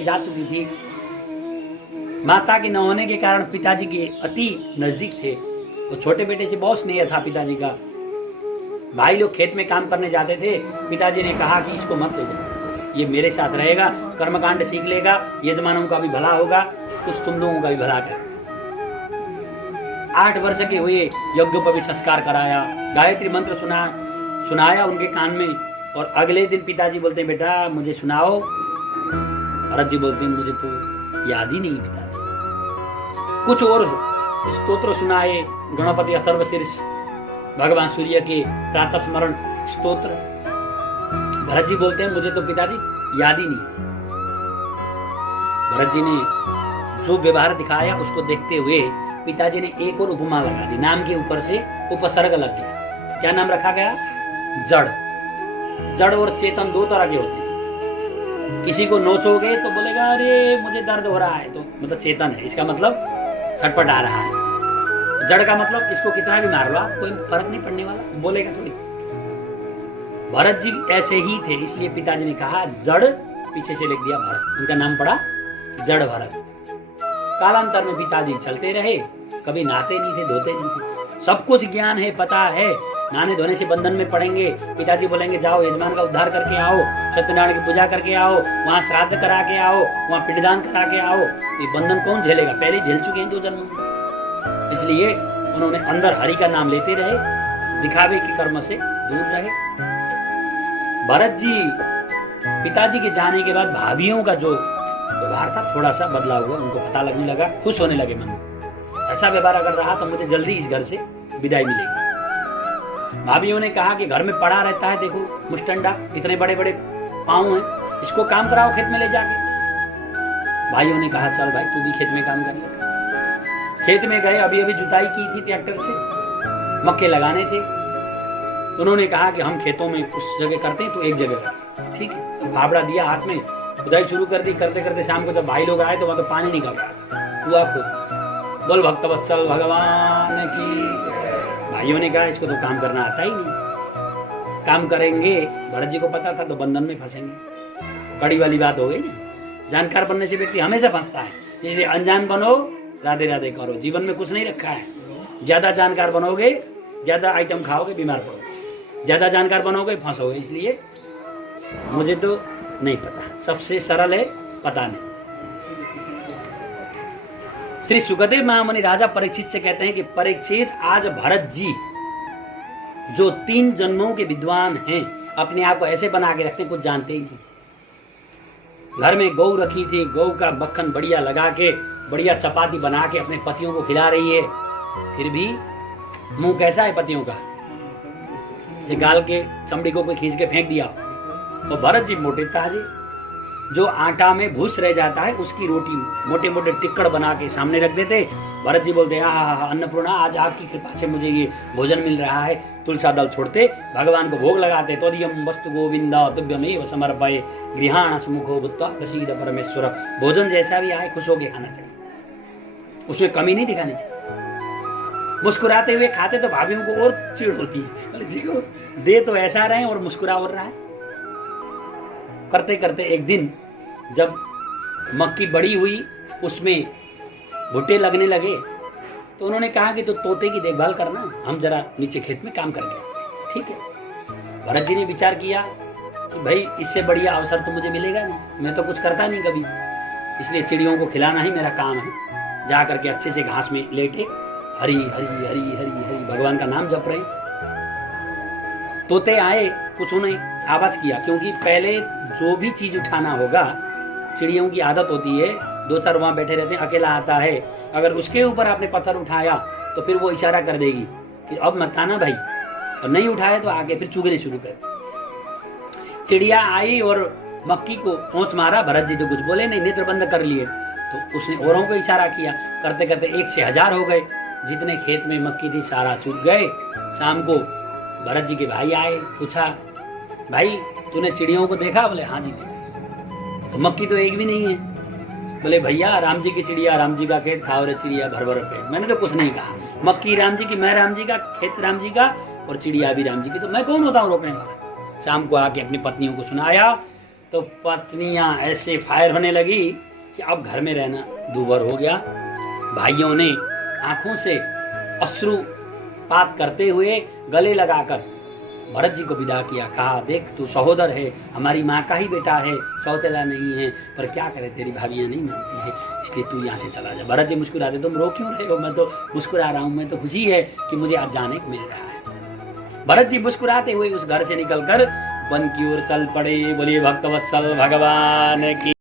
जा चुकी थी। माता के न होने के कारण पिताजी के अति नजदीक थे। तो छोटे बेटे से बहुत स्नेह था पिताजी का। भाई लोग खेत में काम करने जाते थे। पिताजी ने कहा कि इसको मत ले जाओ, ये मेरे साथ रहेगा, कर्मकांड सीख लेगा, यजमानों का भी भला होगा, कुछ तुम लोगों का भी भला करेगा। 8 वर्ष के हुए, यज्ञोपवीत संस्कार कराया, गायत्री मंत्र सुनाया उनके कान में। और अगले दिन पिताजी बोलते हैं बेटा मुझे सुनाओ। भरत जी बोलते हैं मुझे तो याद ही नहीं पिताजी। कुछ और स्तोत्र सुनाए, गणपति अथर्वशीर्ष, भगवान सूर्य के प्रातः स्मरण स्तोत्र। भरत जी बोलते हैं मुझे तो पिताजी याद ही नहीं। भरत जी ने जो व्यवहार दिखाया उसको देखते हुए पिताजी ने एक और उपमा लगा दी। नाम के ऊपर से उपसर्ग लग गया। क्या नाम रखा गया? जड़। जड़ और चेतन दो तरह के होते हैं। किसी को नोचोगे तो बोलेगा अरे मुझे दर्द हो रहा है, तो मतलब चेतन है, इसका मतलब छटपट आ रहा है। जड़ का मतलब इसको कितना भी मार लो आप, कोई फर्क नहीं पड़ने वाला, बोलेगा थोड़ी। भरत जी ऐसे ही थे, इसलिए पिताजी ने कहा जड़, पीछे से लिख दिया भरत, उनका नाम पड़ा जड़ भरत। कालांतर में पिताजी चलते रहे, कभी नहाते नहीं थे, धोते नहीं थे, सब कुछ ज्ञान है, पता है। नहाने धोने से बंधन में पड़ेंगे, पिताजी बोलेंगे जाओ यजमान का उद्धार करके आओ, सत्यनारायण की पूजा करके आओ, वहां श्राद्ध करा के आओ, वहां पिंडदान करा के आओ। ये बंधन कौन झेलेगा? पहले झेल चुके हैं 2 जन्मों में। इसलिए उन्होंने अंदर हरि का नाम लेते रहे, दिखावे के कर्म से दूर रहे। भरत जी पिताजी के जाने के बाद भाभियों का जो व्यवहार था थोड़ा सा बदला हुआ, उनको पता लगने लगा, खुश होने लगे मन में। ऐसा व्यवहार अगर रहा तो मुझे जल्दी इस घर से विदाई मिलेगी। भाभियों ने कहा कि घर में पड़ा रहता है, देखो मुस्टंडा, इतने बड़े बड़े पाँव हैं, इसको काम कराओ खेत में ले जाके। भाइयों ने कहा चल भाई तू भी खेत में काम कर ले। खेत में गए, अभी अभी जुताई की थी ट्रैक्टर से, मक्के लगाने थे। उन्होंने कहा कि हम खेतों में उस जगह करते हैं तो एक जगह करते, ठीक है। फावड़ा दिया हाथ में, खुदाई शुरू कर दी। करते करते शाम को जब भाई लोग आए तो वहां तो पानी निकल रहा हुआ खुद। बोल भक्तवत्सल भगवान की। भाइयों ने कहा इसको तो काम करना आता ही नहीं, काम करेंगे भरत जी को पता था तो बंधन में फंसेंगे। कड़ी वाली बात हो गई ना। जानकार बनने से व्यक्ति हमेशा फंसता है, इसलिए अनजान बनो, राधे राधे करो। जीवन में कुछ नहीं रखा है। ज्यादा जानकार बनोगे, ज्यादा आइटम खाओगे, बीमार पड़ोगे। ज्यादा जानकार बनोगे, फंसोगे। इसलिए मुझे तो नहीं पता, सबसे सरल है पता नहीं। श्री सुखदेव महामुनि राजा परीक्षित से कहते हैं कि परीक्षित, आज भरत जी जो 3 जन्मों के विद्वान हैं, अपने आप को ऐसे बना के रखते हैं कुछ जानते ही नहीं। घर में गौ रखी थी, गौ का मक्खन बढ़िया लगा के, बढ़िया चपाती बना के अपने पतियों को खिला रही है। फिर भी मुंह कैसा है पतियों का, ये गाल के चमड़ी को कोई खींच के फेंक दिया। और भरत जी मोटे ताजे, जो आटा में भूस रह जाता है उसकी रोटी मोटे मोटे टिक्कड़ बना के सामने रख देते। भरत जी बोलते हैं आहा अन्नपूर्णा, आज आपकी कृपा से मुझे ये भोजन मिल रहा है। तुलसा दल छोड़ते, भगवान को भोग लगाते। तोदियम वस्तु गोविंदा तुभ्यमेव समर्पये गृहाण सुमुखो भूत्वा प्रसीद परमेश्वर। भोजन जैसा भी आए खुश होके खाना चाहिए, उसमें कमी नहीं दिखानी चाहिए। मुस्कुराते हुए खाते तो भाभियों को और चिढ़ होती है, बोले देखो दे तो ऐसा रहे और मुस्कुरा और रहा है। करते करते एक दिन जब मक्की बड़ी हुई, उसमें भुट्टे लगने लगे, तो उन्होंने कहा कि तो तोते की देखभाल करना, हम जरा नीचे खेत में काम करके। ठीक है। भरत जी ने विचार किया कि भाई इससे बढ़िया अवसर तो मुझे मिलेगा नहीं, मैं तो कुछ करता नहीं कभी, इसलिए चिड़ियों को खिलाना ही मेरा काम है। जा करके अच्छे से घास में लेटे हरी हरी हरी हरी हरी भगवान का नाम जप रहे। तोते आए, कुछ उन्हें आवाज किया, क्योंकि पहले जो भी चीज उठाना होगा, चिड़ियों की आदत होती है 2-4 वहां बैठे रहते हैं, अकेला आता है, अगर उसके ऊपर आपने पत्थर उठाया तो फिर वो इशारा कर देगी कि अब मत आना भाई, और नहीं उठाया तो आके फिर चुगने शुरू कर। चिड़िया आई और मक्की को चोंच मारा। भरत जी तो कुछ बोले नहीं, नेत्र बंद कर लिए। तो उसने औरों को इशारा किया, करते करते 1 से 1000 हो गए। जितने खेत में मक्की थी सारा चुग गए। शाम को भरत जी के भाई आए, पूछा भाई तूने चिड़ियों को देखा? बोले हाँ जी देखा। तो मक्की तो एक भी नहीं है। बोले भैया राम जी की चिड़िया, राम जी का खेत, खाओ रे चिड़िया भर भर पेट। मैंने तो कुछ नहीं कहा, मक्की राम जी की, मैं राम जी का, खेत राम जी का, और चिड़िया भी राम जी की, तो मैं कौन होता हूँ रोकने वाला। शाम को आके अपनी पत्नियों को सुनाया तो पत्नियां ऐसे फायर होने लगी कि अब घर में रहना दूभर हो गया। भाइयों ने आंखों से अश्रुपात करते हुए गले लगाकर भरत जी को विदा किया। कहा, देख तू सहोदर है, हमारी माँ का ही बेटा है, सौतेला नहीं है, पर क्या करे तेरी भाभियाँ नहीं मानती है, इसलिए तू यहाँ से चला जा। भरत जी मुस्कुराते, तुम रो क्यों रहे हो? मैं तो मुस्कुरा रहा हूँ, मैं तो खुशी है कि मुझे आज जाने को मिल रहा है। भरत जी मुस्कुराते हुए उस घर से निकलकर वन की ओर चल पड़े। बोलिए भक्तवत्सल भगवान की।